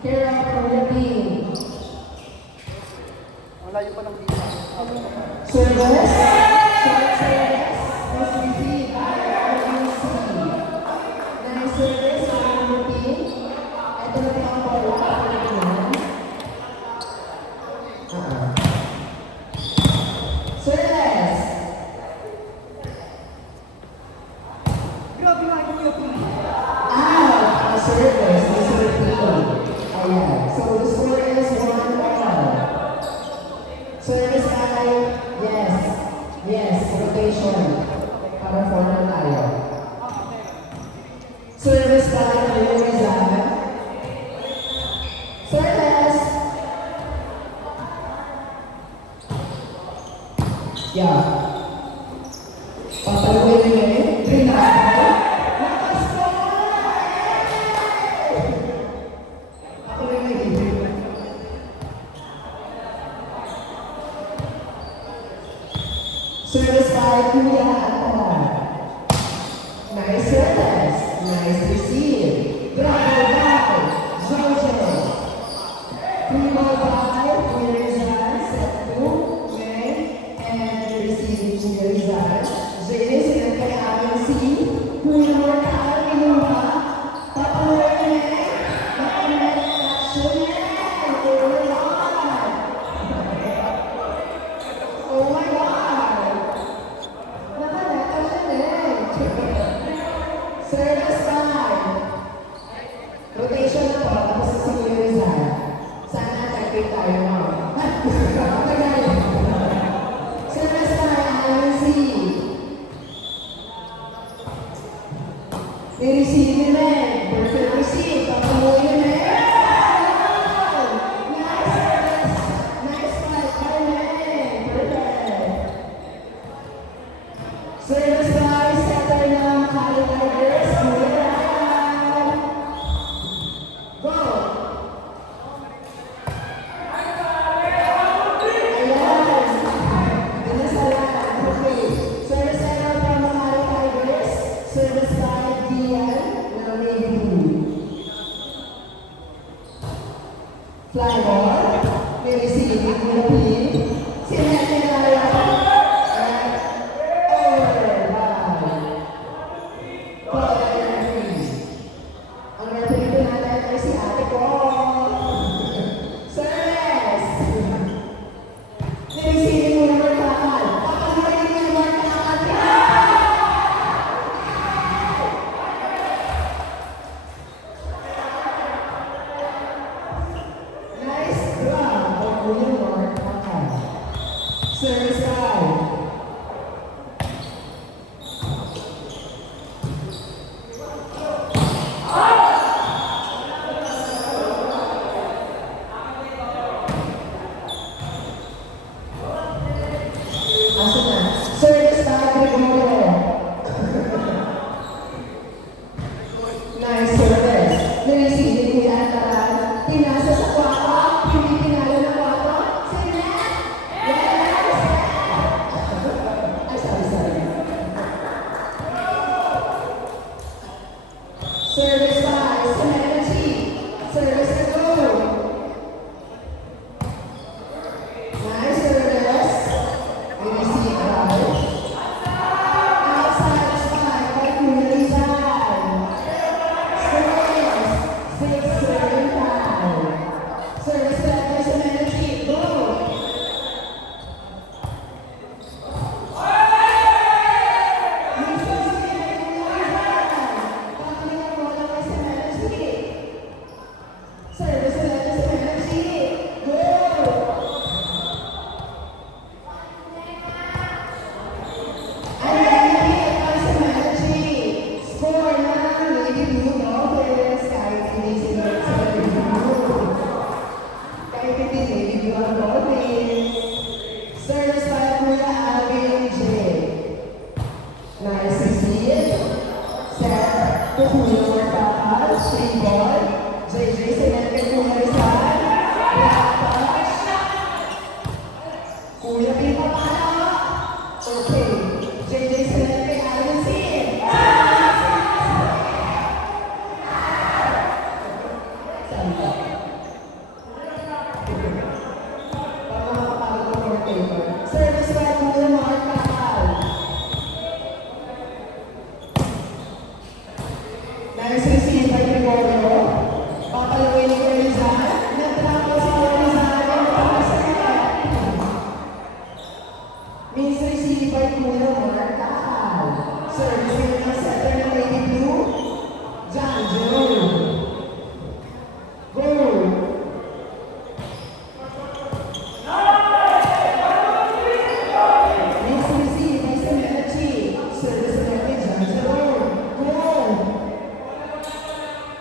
Kira Correpin. Malayo pa ng dito. Service. Short service. Was received by RUC. Nice service. Correpin. Ito na ang bola. Service. Grabe nga yung yung Service. Nice Correpin. Ayan. So the score is 1-1. Service by, yes, rotation. Para 4 na tayo. Service by Rizal. Service. Yeah. Pataluin nyo eh. Trinasta. Ako rin nag-ibig. Service by Kuya Atar. Nice service. Nice receive. Bravo by Jojo. Primo by Kuya Rizal. Set 2. May. And receiving Kuya Rizal. James and kay Amin C. Kuya Mortal. Inuha. Patuloy na. Patuloy na action na. Oh my God! Nakalata siya din. Service time. Rotation na po. Tapos sa Kuya Rizal. Sana check tayo mo. Service time. INC. I-receive ni Men. Perfect receive. Patuloy ni Men. Nice service. Nice fight by Men. Perfect. Service by setter ng Kali Tigers. Go! Ayan! Dinasalan. Okay. Service setter from Kali Tigers. Service by Dian ng Navy Blue. Fly ball. Ni-receive ni Kuya P. Sinet ni Lala. And over. Ang referee po natin ay si Ate ko. Service! Ni-receive mo yung Martakal. Papagaling mo yung Martakal. Nice grab of William Martakal. Service time. Asa na? Service by Gregorio. Nice service. Nireceive ni Kuya Antaran. Pinasa sa kwata. Hindi pinalo ng kwata. Sinet! Yes! Go! Next receive by Semenachi. Service selected, John Jerome. Go!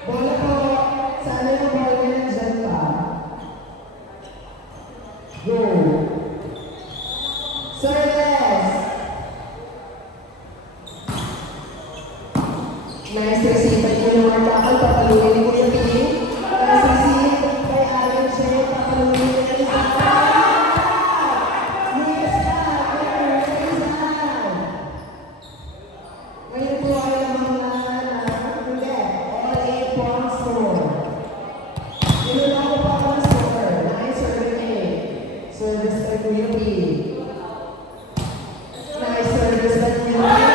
Bola po. Sana yung bola niya dyan pa. Go! Service! Nice receive by Kuya Martakal. Papaluin ni Kuya Pili. Nice receive by Alan Che. Papaluin ni Kuya Pili. Yes, ngayon po ay lamang na hindi. All 8 points score. Inulan ko pa ang score. Nice serving eight. Service by Kuya P. Nice service by Kuya P.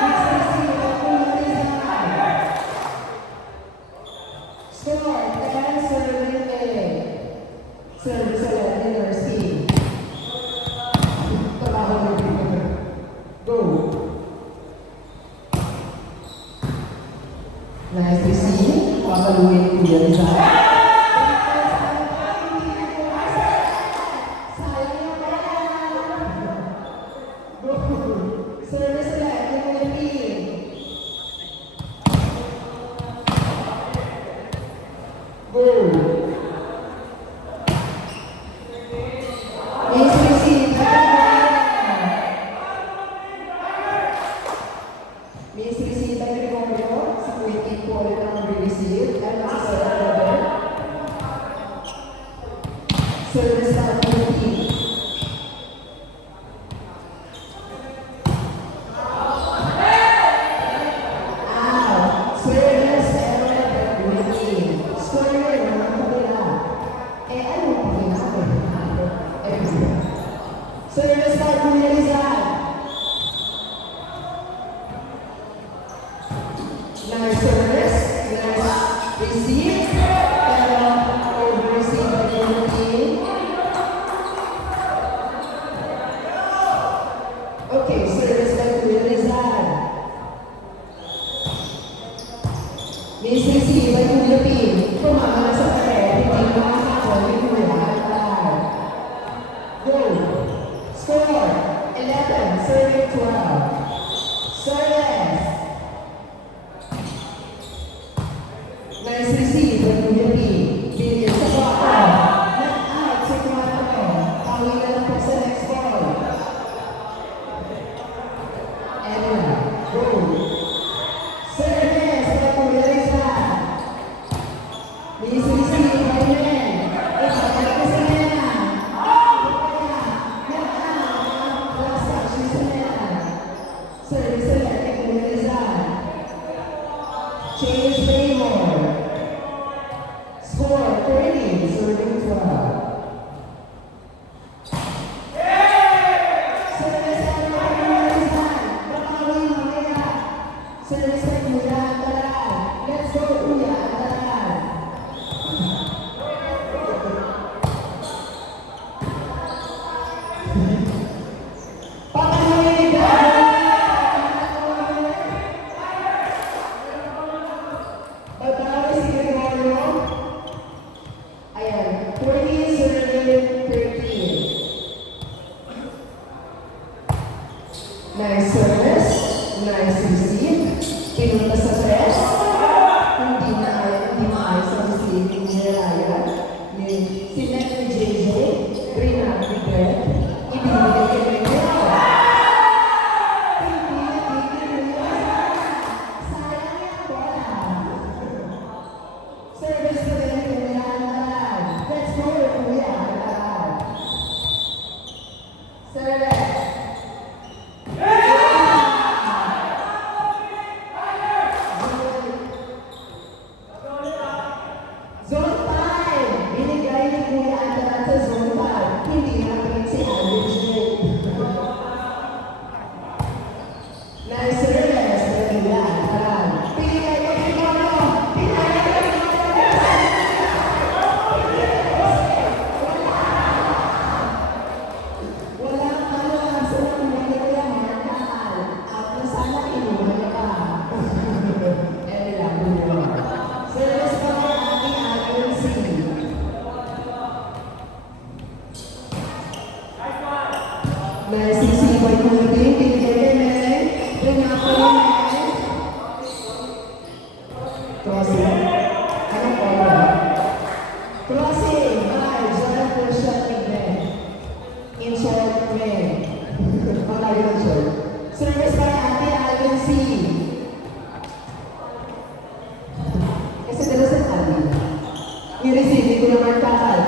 Next receive by Kuya Rizal. Score 10 serving eight. Service ulit ni Nurse. Trabaho na dito. Go. Nice receive. Papaluin ni Kuya Rizal. Sayang yung bola. Go. Service ulit ni Kuya P. Go. Nice receive. Miss Risita Gregorio, si Kuya Kim po ulit ang mag-receive. Ay, nasa server. Service na Kuya Kim. Service error by Kuya Kim. Scorer na kabila. Ano ang ginagawa? Service by Kuya Rizal. Nice service, nice receive, pero over-receive by Kuya Kim. Okay, service by Kuya Rizal. Miss receive by Kuya Kim. Tumama na sa pared, hindi makakakon ni Kuya Altar. Go! Score! 11, serving 12. Service! Nice receive by Kuya P. Billion sa bata. Knock out si Cuatro. Pawin na lang po sa next ball. Edna. Go. Service by Kuya Rizal. Miss receive by Men. Ibabalik ko si Mena. Knock out. Last touch ni si Mena. Service ulit kay Kuya Rizal. Change Raymore. Score 30, serving 12. Service error by Kuya Rizal. Papawi mamaya. Service by Kuya Antaran. Let's go, Kuya Antaran. Papawi ka. Babawi si Gregorio. Ayan, 20 serving 13. Nice service, nice receive. Pinunta sa press. Hindi maayos ang receiving ni Ryan. Sinet ni JJ. Rinat ni Greg. Ibinigay kay Gregorio. Sayang yung bola. Service to the Kuya Antaran. Let's go, Kuya Antaran. Service. Zone 5. Binigay ni Kuya Antaran sa Crossing by John Christian Migden. In short, men. Malayo ng short. Service by Ate Alvin C. Kasi dala sa Ate. Yung receiving ko naman kakal.